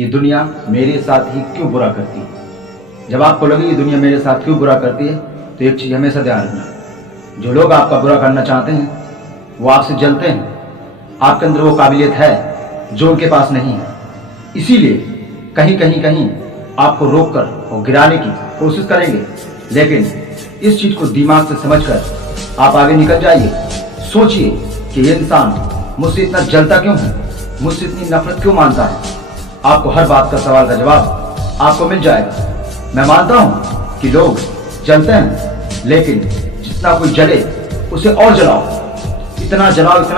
ये दुनिया मेरे साथ ही क्यों बुरा करती है। जब आपको लगे ये दुनिया मेरे साथ क्यों बुरा करती है, तो एक चीज़ हमेशा ध्यान रखना, जो लोग आपका बुरा करना चाहते हैं वो आपसे जलते हैं। आपके अंदर वो काबिलियत है जो उनके पास नहीं है, इसीलिए कहीं आपको रोक कर और गिराने की कोशिश करेंगे। लेकिन इस चीज़ को दिमाग से समझकर आप आगे निकल जाइए। सोचिए कि ये इंसान मुझसे इतना जलता क्यों है, मुझसे इतनी नफरत क्यों मानता है। आपको हर बात का सवाल का जवाब आपको मिल जाएगा। मैं मानता हूँ कि लोग जलते हैं, लेकिन जितना कोई जले उसे और जलाओ, इतना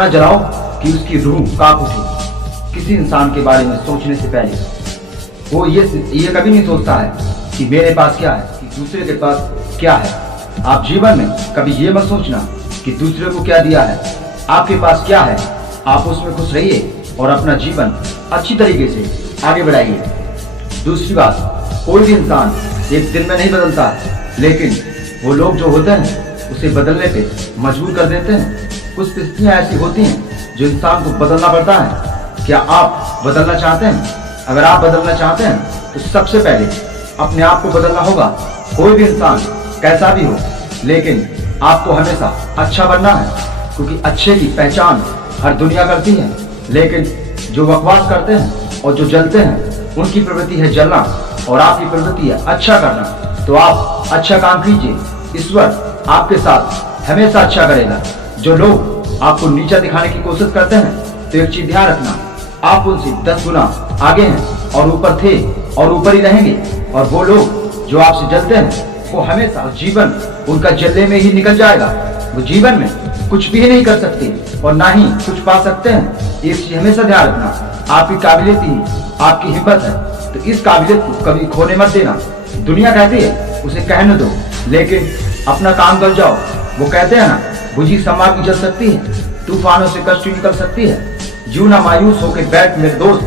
जलाओ कि उसकी रूह कांप उठे। किसी इंसान के बारे में सोचने से पहले वो ये कभी नहीं सोचता है कि मेरे पास क्या है, कि दूसरे के पास क्या है। आप जीवन में कभी ये मत सोचना कि दूसरे को क्या दिया है, आपके पास क्या है। आप उसमें खुश रहिए और अपना जीवन अच्छी तरीके से आगे बढ़ाइए। दूसरी बात, कोई भी इंसान एक दिन में नहीं बदलता, लेकिन वो लोग जो होते हैं उसे बदलने पे मजबूर कर देते हैं। कुछ स्थितियाँ ऐसी होती हैं जो इंसान को बदलना पड़ता है। क्या आप बदलना चाहते हैं? अगर आप बदलना चाहते हैं तो सबसे पहले अपने आप को बदलना होगा। कोई भी इंसान कैसा भी हो, लेकिन आपको हमेशा अच्छा बनना है, क्योंकि अच्छे की पहचान हर दुनिया करती है। लेकिन जो बकवास करते हैं और जो जलते हैं, उनकी प्रवृत्ति है जलना और आपकी प्रवृत्ति है अच्छा करना। तो आप अच्छा काम कीजिए, ईश्वर आपके साथ हमेशा अच्छा करेगा। जो लोग आपको नीचा दिखाने की कोशिश करते हैं, तो एक चीज ध्यान रखना, आप उनसे 10 गुना आगे हैं और ऊपर थे और ऊपर ही रहेंगे। और वो लोग जो आपसे जलते हैं, वो हमेशा जीवन उनका जलने में ही निकल जाएगा। वो जीवन में कुछ भी नहीं कर सकते और ना ही कुछ पा सकते हैं। एक चीज हमेशा ध्यान रखना, आपकी काबिलियत ही आपकी हिम्मत है, तो इस काबिलियत को कभी खोने मत देना। दुनिया कहती है उसे कहने दो, लेकिन अपना काम कर जाओ। वो कहते हैं ना, बुझी समा की जल सकती है, तूफानों से कष्ट निकल सकती है। यूं ना मायूस होकर बैठ मेरे दोस्त,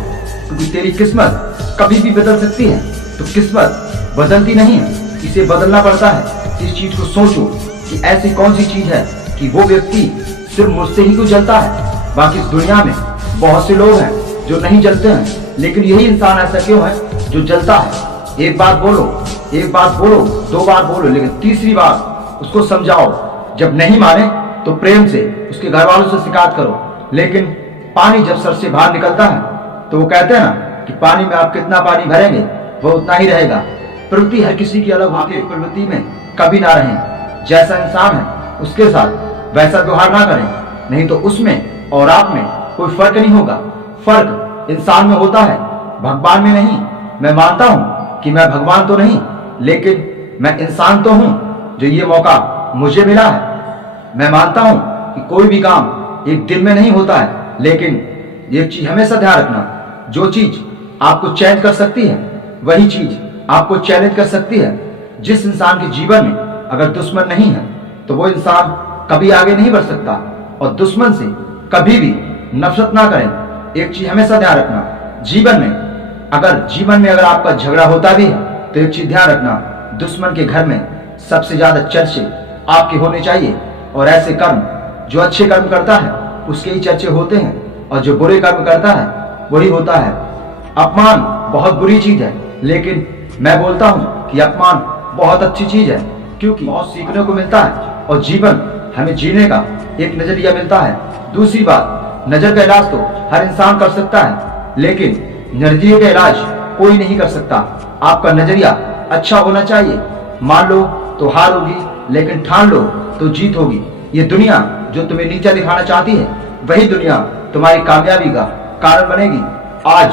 क्योंकि तेरी किस्मत कभी भी बदल सकती है। तो किस्मत बदलती नहीं है, इसे बदलना पड़ता है। इस चीज को सोचो कि ऐसी कौन सी चीज है कि वो व्यक्ति सिर्फ मुझसे ही क्यों जलता है। बाकी इस दुनिया में बहुत से लोग हैं जो नहीं जलते हैं, लेकिन यही इंसान ऐसा क्यों है जो जलता है। एक बात बोलो, 2 बार बोलो, लेकिन तीसरी बार उसको समझाओ। जब नहीं माने तो प्रेम से उसके घर वालों से शिकायत करो। लेकिन पानी जब सर से बाहर निकलता है, तो वो कहते हैं ना कि पानी में आप कितना पानी भरेंगे वो उतना ही रहेगा। प्रवृत्ति हर किसी की अलग होती है, प्रवृत्ति में कभी ना रहें। जैसा इंसान है उसके साथ वैसा व्यवहार ना करें, नहीं तो उसमें और आप में कोई फर्क नहीं होगा। फर्क इंसान में होता है, भगवान में नहीं। मैं मानता हूँ कि मैं भगवान तो नहीं, लेकिन मैं इंसान तो हूँ जो ये मौका मुझे मिला है। मैं मानता हूँ कि कोई भी काम एक दिन में नहीं होता है, लेकिन एक चीज हमेशा ध्यान रखना, जो चीज आपको चैलेंज कर सकती है वही चीज आपको चैलेंज कर सकती है। जिस इंसान के जीवन में अगर दुश्मन नहीं है, तो वो इंसान कभी आगे नहीं बढ़ सकता। और दुश्मन से कभी भी नफरत ना करें। एक चीज हमेशा ध्यान रखना, जीवन में अगर आपका झगड़ा होता भी है, तो एक चीज ध्यान रखना, दुश्मन के घर में सबसे ज्यादा चर्चे आपके होने चाहिए। और ऐसे कर्म, जो अच्छे कर्म करता है उसके ही चर्चे होते हैं, और जो बुरे कर्म करता है वही होता है। अपमान बहुत बुरी चीज है, लेकिन मैं बोलता हूँ कि अपमान बहुत अच्छी चीज है, क्योंकि बहुत सीखने को मिलता है और जीवन हमें जीने का एक नजरिया मिलता है। दूसरी बात, नजर का इलाज तो हर इंसान कर सकता है, लेकिन नजरिए का इलाज कोई नहीं कर सकता। आपका नजरिया अच्छा होना चाहिए। मान लो तो हार होगी, लेकिन ठान लो तो जीत होगी। ये दुनिया जो तुम्हें नीचा दिखाना चाहती है, वही दुनिया तुम्हारी कामयाबी का कारण बनेगी। आज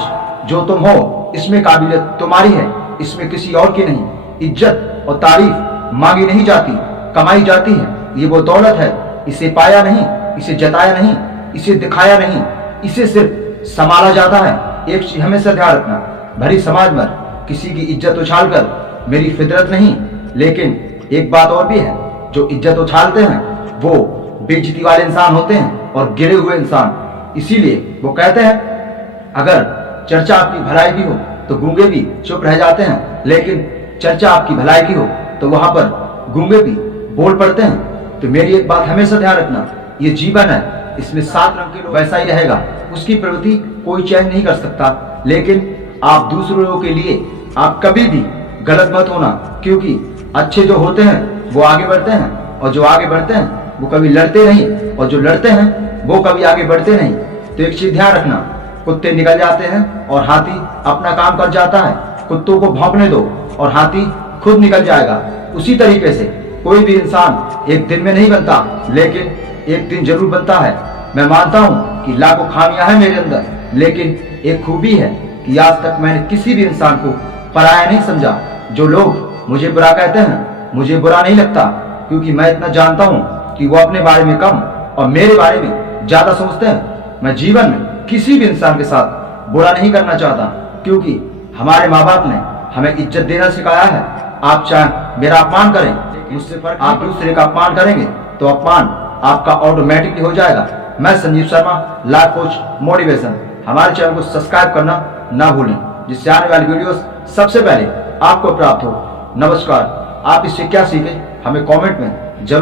जो तुम हो, इसमें काबिलियत तुम्हारी है, इसमें किसी और की नहीं। इज्जत और तारीफ मांगी नहीं जाती, कमाई जाती है। ये वो दौलत है, इसे पाया नहीं, इसे जताया नहीं, इसे दिखाया नहीं, इसे सिर्फ संभाला जाता है। एक चीज हमेशा ध्यान रखना, भरी समाज में किसी की इज्जत उछालकर मेरी फितरत नहीं। लेकिन एक बात और भी है, जो इज्जत उछालते हैं वो बेइज्जती वाले इंसान होते हैं और गिरे हुए इंसान। इसीलिए वो कहते हैं, अगर चर्चा आपकी भलाई की हो तो गूंगे भी चुप रह जाते हैं, लेकिन चर्चा आपकी भलाई की हो तो वहां पर गूंगे भी बोल पड़ते हैं। तो मेरी एक बात हमेशा ध्यान रखना, ये जीवन है, इसमें 7 रंग के लोग वैसा ही रहेगा। उसकी प्रवृत्ति कोई चेंज नहीं कर सकता, लेकिन आप दूसरों के लिए आप कभी भी गलत मत होना, क्योंकि अच्छे जो होते हैं वो आगे बढ़ते हैं, और जो आगे बढ़ते हैं वो कभी लड़ते नहीं, और जो लड़ते हैं वो कभी आगे बढ़ते नहीं। तो एक चीज ध्यान रखना, कुत्ते निकल जाते हैं और हाथी अपना काम कर जाता है। कुत्तों को भौंकने दो और हाथी खुद निकल जाएगा। उसी तरीके से कोई भी इंसान एक दिन में नहीं बनता, लेकिन एक दिन जरूर बनता है। मैं मानता हूँ कि लाखों खामियां हैं मेरे अंदर, लेकिन एक खूबी है कि आज तक मैंने किसी भी इंसान को पराया नहीं समझा। जो लोग मुझे बुरा कहते हैं, मुझे बुरा नहीं लगता, क्योंकि मैं इतना जानता हूँ कि वो अपने बारे में कम और मेरे बारे में ज्यादा सोचते हैं। मैं जीवन में किसी भी इंसान के साथ बुरा नहीं करना चाहता, क्योंकि हमारे माँ बाप ने हमें इज्जत देना सिखाया है। आप चाहे मेरा अपमान करें, मुझसे फर्क, आप दूसरे का अपमान करेंगे तो अपमान आपका ऑटोमेटिकली हो जाएगा। मैं Sanjeev Sharma, life coach motivation. हमारे चैनल को सब्सक्राइब करना ना भूलें, जिससे आने वाली वीडियोस सबसे पहले आपको प्राप्त हो। नमस्कार। आप इससे क्या सीखे हमें कमेंट में जरूर